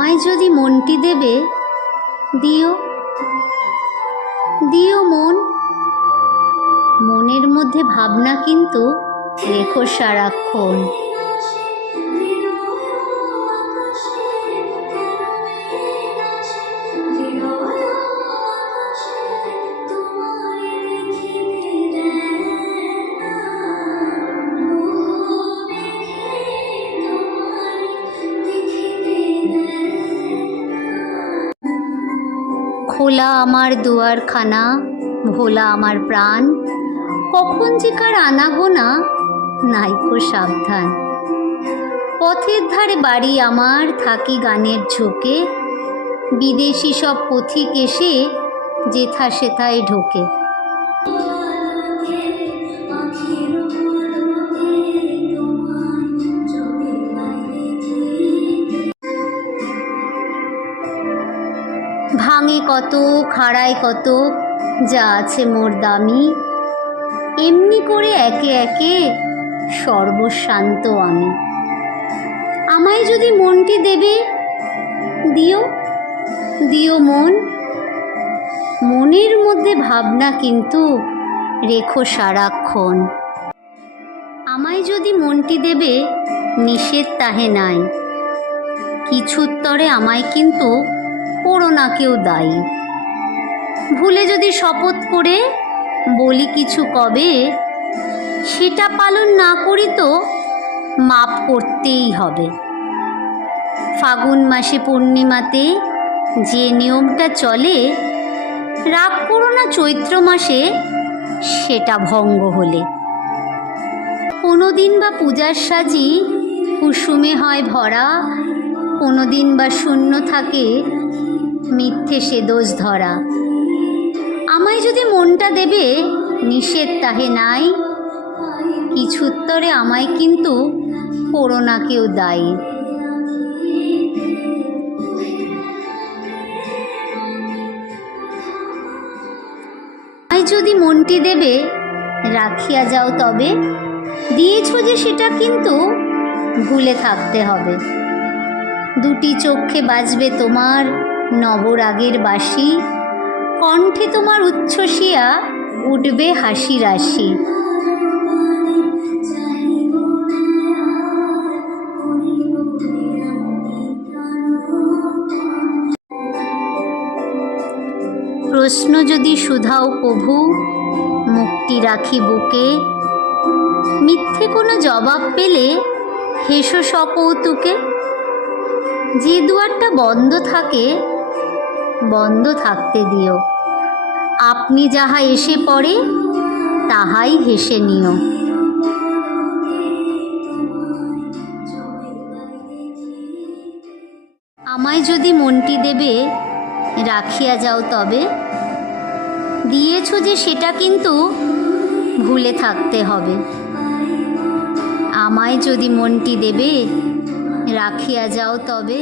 আমায় যদি মনটি দেবে, দিও দিও মন। মনের মধ্যে ভাবনা কিন্তু রেখো সারাক্ষণ। খোলা আমার দুয়ারখানা, ভোলা আমার প্রাণ, কখন যে কার আনাগোনা নাইকো সাবধান। পথের ধারে বাড়ি আমার, থাকি গানের ঝোঁকে, বিদেশি সব পথিক এসে যেথা সেথায় ঢোকে। ভাঙে কত, খাড়ায় কত, যা আছে মোর দামি, এমনি করে একে একে সর্বশান্ত আমি। আমায় যদি মনটি দেবে, দিও দিও মন। মনের মধ্যে ভাবনা কিন্তু রেখো সারাক্ষণ। আমায় যদি মনটি দেবে, নিষেধ তাহে নাই, কিছুত্তরে আমায় কিন্তু করো না কেউ দায়ী। ভুলে যদি শপথ করে বলি কিছু কবে, সেটা পালন না করি তো মাপ করতেই হবে। ফাগুন মাসে পূর্ণিমাতে যে নিয়মটা চলে, রাগ করো না চৈত্র মাসে সেটা ভঙ্গ হলে। কোনো দিন বা পূজার সাজি কুসুমে হয় ভরা, কোনো দিন বা শূন্য থাকে মিথ্যে সে দোষ ধরা। আমায় যদি মনটা দেবে, নিষেধ তাহে নাই, কিছুত্তরে আমায় কিন্তু করো না কেউ দায়ী। আমায় যদি মনটি দেবে, রাখিয়া যাও তবে, দিয়েছ যে সেটা কিন্তু ভুলে থাকতে হবে। দুটি চক্ষে বাজবে তোমার নবরাগের বাঁশি, কণ্ঠে তোমার উচ্ছ্বসিয়া উঠবে হাসি রাশি। প্রশ্ন যদি শুধাও কভু, মুক্তি রাখি বুকে, মিথ্যে কোনো জবাব পেলে হেসো সকৌতুকে। যে দুয়ারটা বন্ধ থাকে, বন্ধ থাকতে দিও, আপনি যাহা এসে পড়ে তাহাই হেসে নিও। আমায় যদি মনটি দেবে, রাখিয়া যাও তবে, দিয়েছ যে সেটা কিন্তু ভুলে থাকতে হবে। আমায় যদি মনটি দেবে, রাখিয়া যাও তবে।